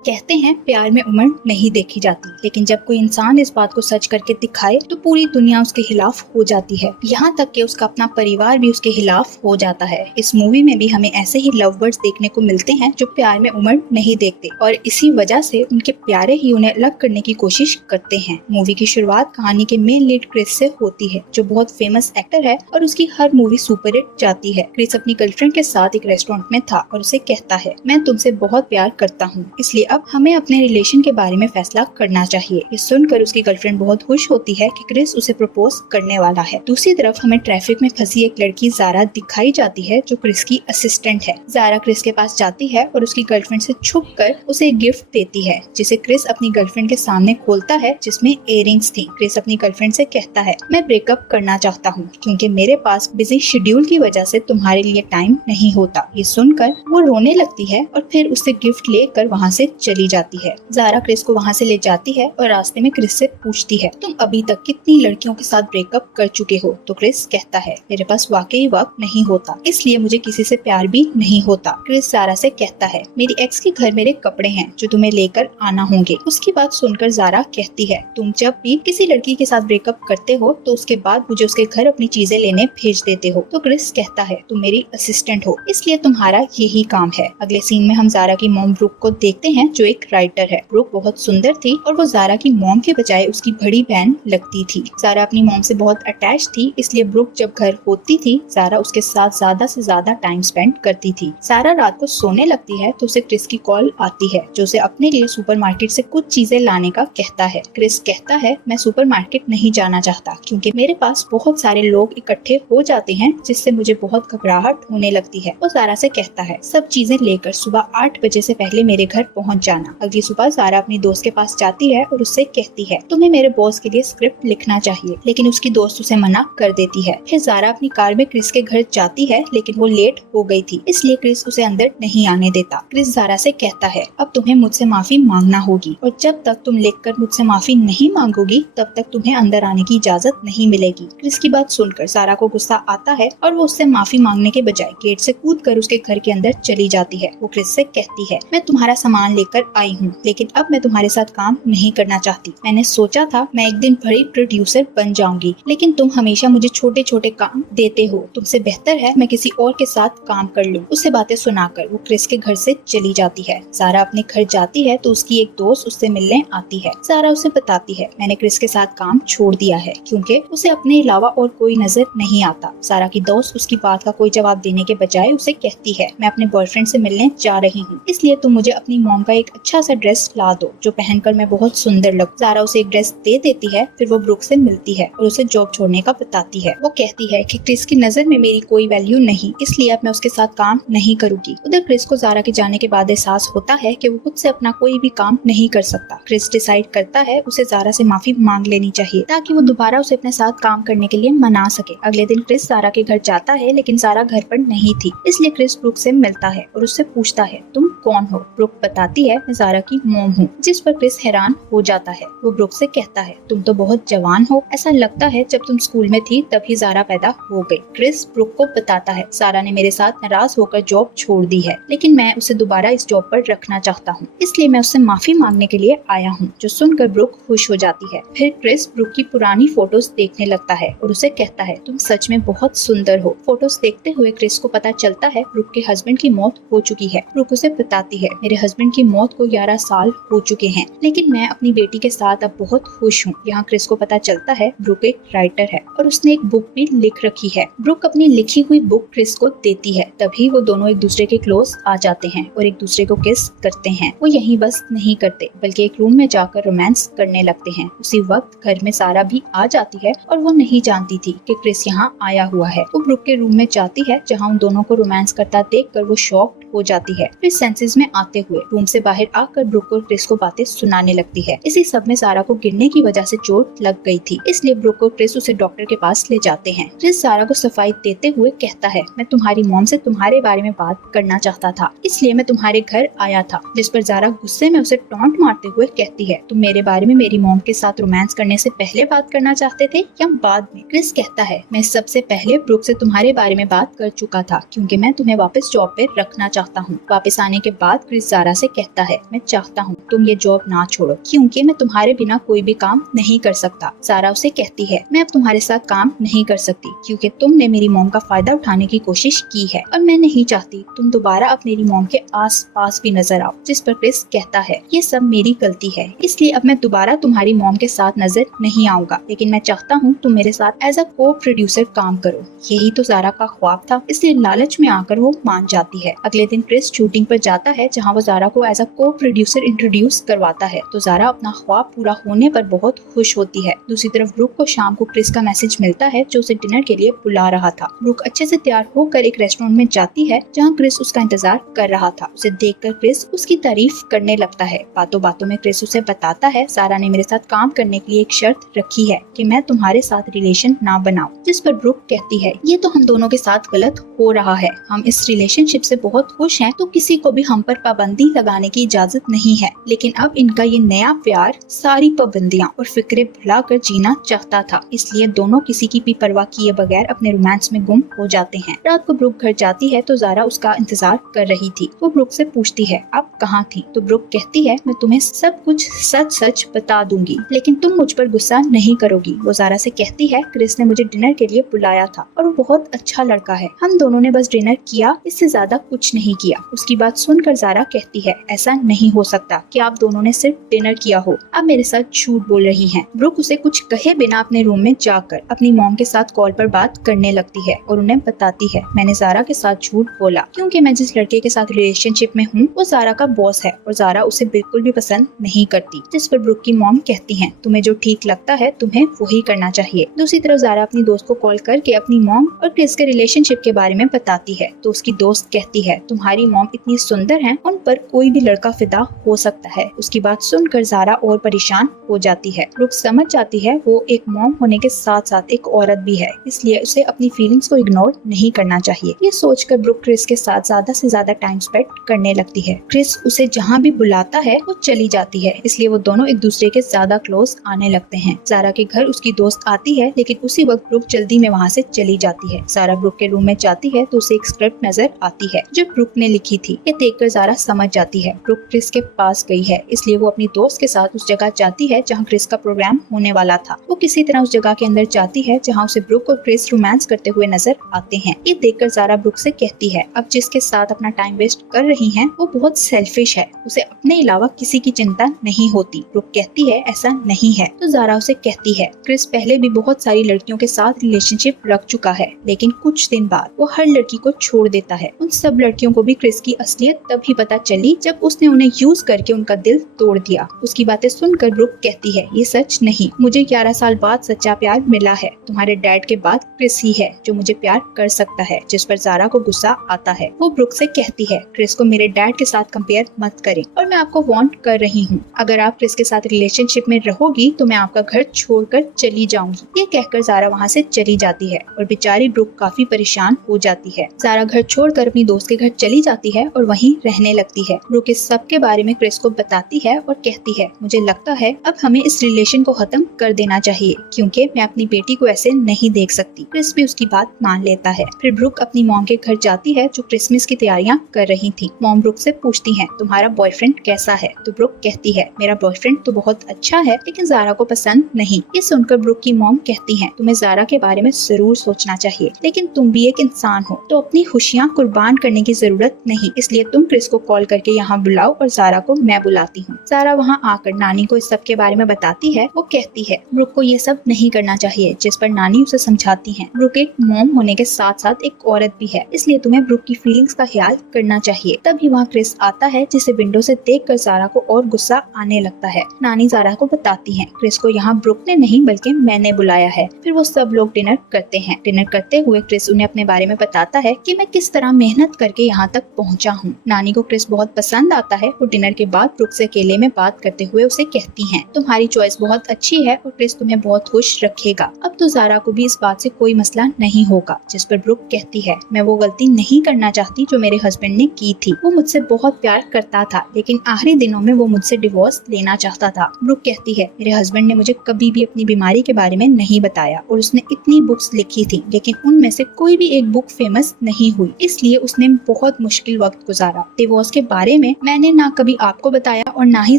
कहते हैं प्यार में उम्र नहीं देखी जाती, लेकिन जब कोई इंसान इस बात को सच करके दिखाए तो पूरी दुनिया उसके खिलाफ हो जाती है। यहाँ तक कि उसका अपना परिवार भी उसके खिलाफ हो जाता है। इस मूवी में भी हमें ऐसे ही लव बर्ड्स देखने को मिलते हैं जो प्यार में उम्र नहीं देखते और इसी वजह से उनके प्यारे ही उन्हें अलग करने की कोशिश करते हैं। मूवी की शुरुआत कहानी के मेन लीड क्रिस से होती है, जो बहुत फेमस एक्टर है और उसकी हर मूवी सुपरहिट जाती है। क्रिस अपनी गर्लफ्रेंड के साथ एक रेस्टोरेंट में था और उसे कहता है, मैं तुमसे बहुत प्यार करता हूँ, इसलिए अब हमें अपने रिलेशन के बारे में फैसला करना चाहिए। ये सुनकर उसकी गर्लफ्रेंड बहुत खुश होती है कि क्रिस उसे प्रपोज करने वाला है। दूसरी तरफ हमें ट्रैफिक में फंसी एक लड़की ज़ारा दिखाई जाती है, जो क्रिस की असिस्टेंट है। ज़ारा क्रिस के पास जाती है और उसकी गर्लफ्रेंड से छुपकर उसे एक गिफ्ट देती है, जिसे क्रिस अपनी गर्लफ्रेंड के सामने खोलता है, जिसमें इयररिंग्स थी। क्रिस अपनी गर्लफ्रेंड से कहता है, मैं ब्रेकअप करना चाहता हूँ क्योंकि मेरे पास बिजी शेड्यूल की वजह से तुम्हारे लिए टाइम नहीं होता। ये सुनकर वो रोने लगती है और फिर उससे गिफ्ट लेकर वहाँ से चली जाती है। ज़ारा क्रिस को वहाँ से ले जाती है और रास्ते में क्रिस से पूछती है, तुम अभी तक कितनी लड़कियों के साथ ब्रेकअप कर चुके हो? तो क्रिस कहता है, मेरे पास वाकई वक्त नहीं होता, इसलिए मुझे किसी से प्यार भी नहीं होता। क्रिस ज़ारा से कहता है, मेरी एक्स के घर मेरे कपड़े हैं जो तुम्हें लेकर आना होंगे। उसकी बात सुनकर ज़ारा कहती है, तुम जब भी किसी लड़की के साथ ब्रेकअप करते हो तो उसके बाद मुझे उसके घर अपनी चीजें लेने भेज देते हो। तो क्रिस कहता है, तुम मेरी असिस्टेंट हो, इसलिए तुम्हारा यही काम है। अगले सीन में हम ज़ारा की मॉम ब्रुक को देखते हैं, जो एक राइटर है। ब्रुक बहुत सुंदर थी और वो ज़ारा की मॉम के बजाय उसकी बड़ी बहन लगती थी। ज़ारा अपनी मॉम से बहुत अटैच थी, इसलिए ब्रुक जब घर होती थी ज़ारा उसके साथ ज्यादा से ज्यादा टाइम स्पेंड करती थी। ज़ारा रात को सोने लगती है तो उसे क्रिस की कॉल आती है, जो उसे अपने लिए सुपरमार्केट से कुछ चीजें लाने का कहता है। क्रिस कहता है, मैं सुपरमार्केट नहीं जाना चाहता क्योंकि मेरे पास बहुत सारे लोग इकट्ठे हो जाते हैं, जिससे मुझे बहुत घबराहट होने लगती है। वो ज़ारा से कहता है, सब चीजें लेकर सुबह 8 बजे से पहले मेरे घर पहुंच जाना। अगली सुबह ज़ारा अपनी दोस्त के पास जाती है और उससे कहती है, तुम्हें मेरे बॉस के लिए स्क्रिप्ट लिखना चाहिए, लेकिन उसकी दोस्त उसे मना कर देती है। फिर ज़ारा अपनी कार में क्रिस के घर जाती है, लेकिन वो लेट हो गई थी, इसलिए क्रिस उसे अंदर नहीं आने देता। क्रिस ज़ारा से कहता है, अब तुम्हें मुझसे माफी मांगना होगी और जब तक तुम लिखकर मुझसे माफी नहीं मांगोगी तब तक तुम्हें अंदर आने की इजाजत नहीं मिलेगी। क्रिस की बात सुनकर ज़ारा को गुस्सा आता है और वो उससे माफी मांगने के बजाय गेट से कूदकर उसके घर के अंदर चली जाती है। वो क्रिस से कहती है, मैं तुम्हारा सामान लेकर आई हूँ, लेकिन अब मैं तुम्हारे साथ काम नहीं करना चाहती। मैंने सोचा था मैं एक दिन बड़ी प्रोड्यूसर बन जाऊंगी, लेकिन तुम हमेशा मुझे छोटे छोटे काम देते हो। तुमसे बेहतर है मैं किसी और के साथ काम कर लूं। उससे बातें सुनाकर वो क्रिस के घर से चली जाती है। ज़ारा अपने घर जाती है तो उसकी एक दोस्त उससे मिलने आती है। ज़ारा उसे बताती है, मैंने क्रिस के साथ काम छोड़ दिया है क्योंकि उसे अपने अलावा और कोई नजर नहीं आता। ज़ारा की दोस्त उसकी बात का कोई जवाब देने के बजाय उसे कहती है, मैं अपने बॉयफ्रेंड से मिलने जा रही हूँ, इसलिए तुम मुझे अपनी मॉम का एक अच्छा सा ड्रेस ला दो जो पहनकर मैं बहुत सुंदर लगूं। ज़ारा उसे एक ड्रेस दे देती है। फिर वो ब्रुक से मिलती है और उसे जॉब छोड़ने का बताती है। वो कहती है कि क्रिस की नजर में मेरी कोई वैल्यू नहीं, इसलिए अब मैं उसके साथ काम नहीं करूंगी। उधर क्रिस को ज़ारा के जाने के बाद एहसास होता है कि वो खुद से अपना कोई भी काम नहीं कर सकता। क्रिस डिसाइड करता है उसे ज़ारा से माफी मांग लेनी चाहिए ताकि वो दोबारा उसे अपने साथ काम करने के लिए मना सके। अगले दिन क्रिस ज़ारा के घर जाता है, लेकिन ज़ारा घर पर नहीं थी, इसलिए क्रिस ब्रुक से मिलता है और उससे पूछता है, तुम कौन हो? ब्रुक बताती है, मैं ज़ारा की मॉम हूँ, जिस पर क्रिस हैरान हो जाता है। वो ब्रुक से कहता है, तुम तो बहुत जवान हो, ऐसा लगता है जब तुम स्कूल में थी तभी ज़ारा पैदा हो गई। क्रिस ब्रुक को बताता है, ज़ारा ने मेरे साथ नाराज होकर जॉब छोड़ दी है, लेकिन मैं उसे दोबारा इस जॉब पर रखना चाहता हूँ, इसलिए मैं उससे माफी मांगने के लिए आया हूँ। जो सुनकर ब्रुक खुश हो जाती है। फिर क्रिस ब्रुक की पुरानी फोटोज देखने लगता है और उसे कहता है, तुम सच में बहुत सुंदर हो। फोटोज देखते हुए क्रिस को पता चलता है ब्रुक के हस्बैंड की मौत हो चुकी है। ब्रुक उसे बताती है, मेरे हस्बैंड की मौत को 11 साल हो चुके हैं, लेकिन मैं अपनी बेटी के साथ अब बहुत खुश हूँ। यहाँ क्रिस को पता चलता है ब्रुक एक राइटर है और उसने एक बुक भी लिख रखी है। ब्रुक अपनी लिखी हुई बुक क्रिस को देती है। तभी वो दोनों एक दूसरे के क्लोज आ जाते हैं और एक दूसरे को किस करते हैं। वो यहीं बस नहीं करते बल्कि एक रूम में जाकर रोमांस करने लगते हैं। उसी वक्त घर में सारा भी आ जाती है और वो नहीं जानती थी कि क्रिस यहाँ आया हुआ है। वो ब्रुक के रूम में जाती है, जहाँ उन दोनों को रोमांस करता देखकर वो शॉक्ड हो जाती है। फिर सेंसेस में आते हुए रूम से बाहर आकर ब्रुक और क्रिस को बातें सुनाने लगती है। इसी सब में सारा को गिरने की वजह से चोट लग गई थी, इसलिए ब्रुक और क्रिस उसे डॉक्टर के पास ले जाते हैं। क्रिस सारा को सफाई देते हुए कहता है, मैं तुम्हारी मॉम से तुम्हारे बारे में बात करना चाहता था, इसलिए मैं तुम्हारे घर आया था। जिस पर ज़ारा गुस्से में उसे टॉन्ट मारते हुए कहती है, तुम मेरे बारे में मेरी मॉम के साथ रोमांस करने से पहले बात करना चाहते थे या बाद में? क्रिस कहता है, मैं सबसे पहले ब्रुक से तुम्हारे बारे में बात कर चुका था क्योंकि मैं तुम्हें वापस जॉब पे रखना चाहता चाहता हूँ। वापस आने के बाद क्रिस ज़ारा से कहता है, मैं चाहता हूँ तुम ये जॉब ना छोड़ो क्योंकि मैं तुम्हारे बिना कोई भी काम नहीं कर सकता। ज़ारा उसे कहती है, मैं अब तुम्हारे साथ काम नहीं कर सकती क्योंकि तुमने मेरी मॉम का फायदा उठाने की कोशिश की है और मैं नहीं चाहती तुम दोबारा अब मेरी मॉम के आस पास भी नजर आओ। जिस पर क्रिस कहता है, ये सब मेरी गलती है, इसलिए अब मैं दोबारा तुम्हारी मॉम के साथ नजर नहीं आऊंगा, लेकिन मैं चाहता हूँ तुम मेरे साथ एज अ को प्रोड्यूसर काम करो। यही तो ज़ारा का ख्वाब था, इसलिए लालच में आकर वो मान जाती है। अगले दिन क्रिस शूटिंग पर जाता है जहाँ वो ज़ारा को एज अ को प्रोड्यूसर इंट्रोड्यूस करवाता है, तो ज़ारा अपना ख्वाब पूरा होने पर बहुत खुश होती है। दूसरी तरफ ब्रुक को शाम को क्रिस का मैसेज मिलता है जो उसे डिनर के लिए बुला रहा था। ब्रुक अच्छे से तैयार होकर एक रेस्टोरेंट में जाती है जहाँ क्रिस उसका इंतजार कर रहा था। उसे देखकर क्रिस उसकी तारीफ करने लगता है। बातों बातों में क्रिस उसे बताता है, ज़ारा ने मेरे साथ काम करने के लिए एक शर्त रखी है कि मैं तुम्हारे साथ रिलेशन ना बनाऊं। जिस पर ब्रुक कहती है, ये तो हम दोनों के साथ गलत हो रहा है, हम इस रिलेशनशिप से बहुत खुश हैं, तो किसी को भी हम पर पाबंदी लगाने की इजाजत नहीं है। लेकिन अब इनका ये नया प्यार सारी पाबंदियां और फिक्रे भुलाकर जीना चाहता था, इसलिए दोनों किसी की भी परवाह किए बगैर अपने रोमांस में गुम हो जाते हैं। रात को ब्रुक घर जाती है तो ज़ारा उसका इंतजार कर रही थी। वो ब्रुक से पूछती है, आप कहाँ थी? तो ब्रुक कहती है, मैं तुम्हें सब कुछ सच सच बता दूंगी, लेकिन तुम मुझ पर गुस्सा नहीं करोगी। वो ज़ारा से कहती है, क्रिस ने मुझे डिनर के लिए बुलाया था और वो बहुत अच्छा लड़का है, हम दोनों ने बस डिनर किया, इससे ज्यादा कुछ नहीं किया। उसकी बात सुनकर ज़ारा कहती है, ऐसा नहीं हो सकता कि आप दोनों ने सिर्फ डिनर किया हो, आप मेरे साथ झूठ बोल रही हैं। ब्रुक उसे कुछ कहे बिना अपने रूम में जाकर अपनी मॉम के साथ कॉल पर बात करने लगती है और उन्हें बताती है, मैंने ज़ारा के साथ झूठ बोला क्योंकि मैं जिस लड़के के साथ रिलेशनशिप में हूँ वो ज़ारा का बॉस है और ज़ारा उसे बिल्कुल भी पसंद नहीं करती। जिस पर ब्रुक की मॉम कहती है, तुम्हें जो ठीक लगता है तुम्हें वही करना चाहिए। दूसरी तरफ ज़ारा अपनी दोस्त को कॉल करके अपनी मॉम और क्रिस के रिलेशनशिप के बारे में बताती है, तो उसकी दोस्त कहती है, तुम्हारी मॉम इतनी सुंदर है, उन पर कोई भी लड़का फिदा हो सकता है। उसकी बात सुनकर ज़ारा और परेशान हो जाती है। ब्रुक समझ जाती है वो एक मॉम होने के साथ साथ एक औरत भी है, इसलिए उसे अपनी फीलिंग्स को इग्नोर नहीं करना चाहिए। ये सोचकर ब्रुक क्रिस के साथ ज्यादा से ज्यादा टाइम स्पेंड करने लगती है। क्रिस उसे जहाँ भी बुलाता है वो चली जाती है, इसलिए वो दोनों एक दूसरे के ज्यादा क्लोज आने लगते हैं। ज़ारा के घर उसकी दोस्त आती है, लेकिन उसी वक्त ब्रुक जल्दी में वहाँ से चली जाती है। ज़ारा ब्रुक के रूम में जाती है तो उसे एक स्क्रिप्ट नजर आती है जो ब्रुक ने लिखी थी। ये देखकर ज़ारा समझ जाती है ब्रुक क्रिस के पास गई है, इसलिए वो अपनी दोस्त के साथ उस जगह जाती है जहाँ क्रिस का प्रोग्राम होने वाला था। वो किसी तरह उस जगह के अंदर जाती है जहाँ उसे ब्रुक और क्रिस रोमांस करते हुए नजर आते हैं। ये देखकर ज़ारा ब्रुक से कहती है, अब जिसके साथ अपना टाइम वेस्ट कर रही हैं वो बहुत सेल्फिश है, उसे अपने अलावा किसी की चिंता नहीं होती। ब्रुक कहती है, ऐसा नहीं है। तो ज़ारा उसे कहती है, क्रिस पहले भी बहुत सारी लड़कियों के साथ रिलेशनशिप रख चुका है, लेकिन कुछ दिन बाद वो हर लड़की को छोड़ देता है। उन सब लड़कियों को भी क्रिस की असलियत तभी पता चली जब उसने उन्हें यूज करके उनका दिल तोड़ दिया। उसकी बातें सुनकर ब्रुक कहती है, ये सच नहीं, मुझे 11 साल बाद सच्चा प्यार मिला है। तुम्हारे डैड के बाद क्रिस ही है जो मुझे प्यार कर सकता है। जिस पर ज़ारा को गुस्सा आता है। वो ब्रुक से कहती है, क्रिस को मेरे डैड के साथ कंपेयर मत करें और मैं आपको वार्न कर रही हूँ, अगर आप क्रिस के साथ रिलेशनशिप में रहोगी तो मैं आपका घर छोड़कर चली जाऊंगी। ये कहकर ज़ारा वहाँ से चली जाती है और बेचारी ब्रुक काफी परेशान हो जाती है। ज़ारा घर छोड़कर अपनी दोस्त के घर चली जाती है और वहीं रहने लगती है। ब्रुक इस सब के बारे में क्रिस को बताती है और कहती है, मुझे लगता है अब हमें इस रिलेशन को खत्म कर देना चाहिए क्योंकि मैं अपनी बेटी को ऐसे नहीं देख सकती। क्रिस भी उसकी बात मान लेता है। फिर ब्रुक अपनी मॉम के घर जाती है जो क्रिसमस की तैयारियां कर रही थी। मॉम ब्रुक से पूछती है, तुम्हारा बॉयफ्रेंड कैसा है? तो ब्रुक कहती है, मेरा बॉयफ्रेंड तो बहुत अच्छा है लेकिन ज़ारा को पसंद नहीं। ये सुनकर ब्रुक की मॉम कहती है, तुम्हें ज़ारा के बारे में जरूर सोचना चाहिए, लेकिन तुम भी एक इंसान हो तो अपनी खुशियाँ कुर्बान करने की जरूरत नहीं, इसलिए तुम क्रिस को कॉल करके यहाँ बुलाओ और ज़ारा को मैं बुलाती हूँ। ज़ारा वहाँ आकर नानी को इस सब के बारे में बताती है। वो कहती है, ब्रुक को ये सब नहीं करना चाहिए, जिस पर नानी उसे समझाती है, ब्रुक एक मॉम होने के साथ साथ एक औरत भी है, इसलिए तुम्हें ब्रुक की फीलिंग्स का ख्याल करना चाहिए। तभी वहाँ क्रिस आता है जिसे विंडो से देखकर ज़ारा को और गुस्सा आने लगता है। नानी ज़ारा को बताती है, क्रिस को यहाँ ब्रुक ने नहीं बल्कि मैंने बुलाया है। फिर वो सब लोग डिनर करते हैं। डिनर करते हुए क्रिस उन्हें अपने बारे में बताता है कि मैं किस तरह मेहनत करके यहाँ तक पहुँचा हूँ। नानी को क्रिस बहुत पसंद आता है और डिनर के बाद ब्रुक से अकेले में बात करते हुए उसे कहती हैं, तुम्हारी चॉइस बहुत अच्छी है और क्रिस तुम्हें बहुत खुश रखेगा। अब तो ज़ारा को भी इस बात से कोई मसला नहीं होगा। जिस पर ब्रुक कहती है, मैं वो गलती नहीं करना चाहती जो मेरे हस्बैंड ने की थी। वो मुझसे बहुत प्यार करता था लेकिन आखिरी दिनों में वो मुझसे डिवोर्स लेना चाहता था। ब्रुक कहती है, मेरे हस्बैंड ने मुझे कभी भी अपनी बीमारी के बारे में नहीं बताया और उसने इतनी बुक्स लिखी थी लेकिन उनमें से कोई भी एक बुक फेमस नहीं हुई, इसलिए उसने बहुत बहुत मुश्किल वक्त गुजारा। डिवोर्स के बारे में मैंने ना कभी आपको बताया और ना ही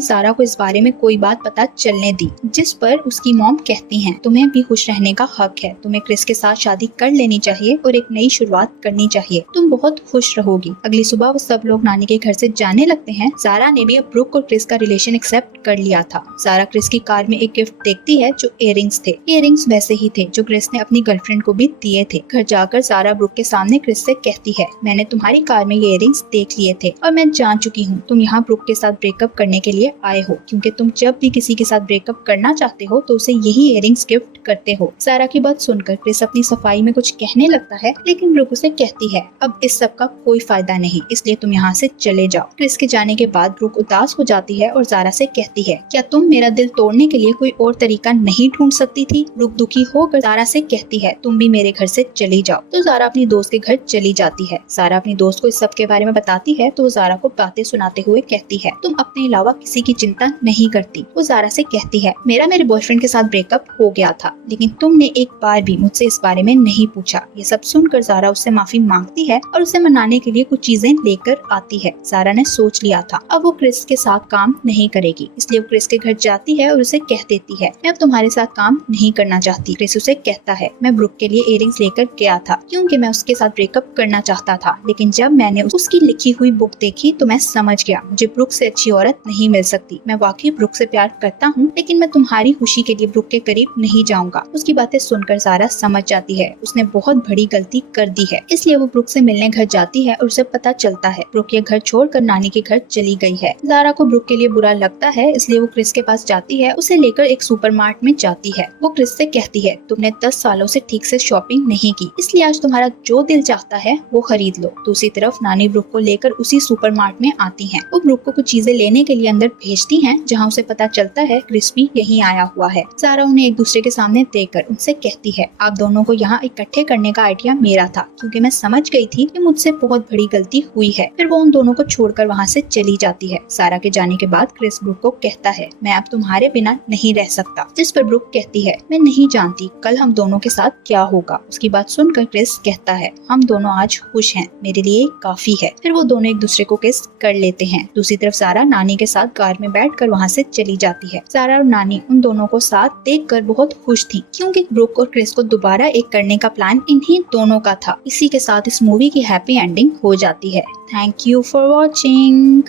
सारा को इस बारे में कोई बात पता चलने दी, जिस पर उसकी मॉम कहती हैं तुम्हें भी खुश रहने का हक है, तुम्हें क्रिस के साथ शादी कर लेनी चाहिए और एक नई शुरुआत करनी चाहिए, तुम बहुत खुश रहोगी। अगली सुबह वो सब लोग नानी के घर से जाने लगते हैं। सारा ने भी अब ब्रुक और क्रिस का रिलेशन एक्सेप्ट कर लिया था। सारा क्रिस की कार में एक गिफ्ट देखती है जो इयररिंग्स थे। इयररिंग्स वैसे ही थे जो क्रिस ने अपनी गर्लफ्रेंड को भी दिए थे। घर जाकर सारा ब्रुक के सामने क्रिस से कहती है, मैंने तुम्हारी कार में ये इयररिंग्स देख लिए थे और मैं जान चुकी हूँ तुम यहाँ ब्रुक के साथ ब्रेकअप करने के लिए आए हो, क्योंकि तुम जब भी किसी के साथ ब्रेकअप करना चाहते हो तो उसे यही इयररिंग्स गिफ्ट करते हो। सारा की बात सुनकर क्रिस अपनी सफाई में कुछ कहने लगता है, लेकिन ब्रुक उसे कहती है अब इस सब का कोई फायदा नहीं, इसलिए तुम यहाँ से चले जाओ। क्रिस के जाने के बाद ब्रुक उदास हो जाती है और सारा से कहती है, क्या तुम मेरा दिल तोड़ने के लिए कोई और तरीका नहीं ढूंढ सकती थी? ब्रुक दुखी होकर सारा से कहती है, तुम भी मेरे घर से चली जाओ। तो सारा अपनी दोस्त के घर चली जाती है। सारा अपनी दोस्त को इस सब के बारे में बताती है तो वो सारा को बातें सुनाते हुए कहती है, तुम अपने अलावा किसी की चिंता नहीं करती। वो सारा से कहती है, मेरा मेरे बॉयफ्रेंड के साथ ब्रेकअप हो गया था, लेकिन तुमने एक बार भी मुझसे इस बारे में नहीं पूछा। ये सब सुनकर सारा उससे माफी मांगती है और उसे मनाने के लिए कुछ चीजें लेकर आती है। सारा ने सोच लिया था अब वो क्रिस के साथ काम नहीं करेगी, इसलिए वो क्रिस के घर जाती है और उसे कह देती है, मैं अब तुम्हारे साथ काम नहीं करना चाहती। क्रिस उसे कहता है, मैं ब्रुक के लिए इयररिंग्स लेकर गया था क्योंकि मैं उसके साथ ब्रेकअप करना चाहता था, लेकिन जब मैंने उसकी लिखी हुई बुक देखी तो मैं समझ गया मुझे ब्रुक से अच्छी औरत नहीं मिल सकती। मैं वाकई ब्रुक से प्यार करता हूँ, लेकिन मैं तुम्हारी खुशी के लिए ब्रुक के करीब नहीं जाऊंगा। उसकी बातें सुनकर सारा समझ जाती है उसने बहुत बड़ी गलती कर दी है, इसलिए वो ब्रुक से मिलने घर जाती है और उसे पता चलता है ब्रुक ये घर छोड़कर नानी के घर चली गई है। सारा को ब्रुक के लिए बुरा लगता है, इसलिए वो क्रिस के पास जाती है, उसे लेकर एक सुपरमार्केट में जाती है। वो क्रिस से कहती है, तुमने 10 सालों से ठीक से शॉपिंग नहीं की, इसलिए आज तुम्हारा जो दिल चाहता है वो खरीद लो। दूसरी तरफ नानी ब्रुक को लेकर उसी सुपरमार्केट में आती है। वो ब्रुक को कुछ चीजें लेने के लिए अंदर भेजती है, जहाँ उसे पता चलता है क्रिस भी यहीं आया हुआ है। सारा उन्हें एक दूसरे के सामने देखकर उनसे कहती है, आप दोनों को यहाँ इकट्ठे करने का आइडिया मेरा था, क्योंकि मैं समझ गई थी कि मुझसे बहुत बड़ी गलती हुई है। फिर वो उन दोनों को छोड़कर वहाँ से चली जाती है। सारा के जाने के बाद क्रिस ब्रुक को कहता है, मैं अब तुम्हारे बिना नहीं रह सकता, जिस पर ब्रुक कहती है, मैं नहीं जानती कल हम दोनों के साथ क्या होगा। उसकी बात सुनकर क्रिस कहता है, हम दोनों आज खुश हैं, मेरे लिए काफी है। फिर वो दोनों एक दूसरे को किस कर लेते हैं। दूसरी तरफ सारा नानी के साथ कार में बैठकर वहाँ से चली जाती है। सारा और नानी उन दोनों को साथ देखकर बहुत खुश थी, क्योंकि ब्रुक और क्रिस को दोबारा एक करने का प्लान इन्हीं दोनों का था। इसी के साथ इस मूवी की हैप्पी एंडिंग हो जाती है। Thank you for watching.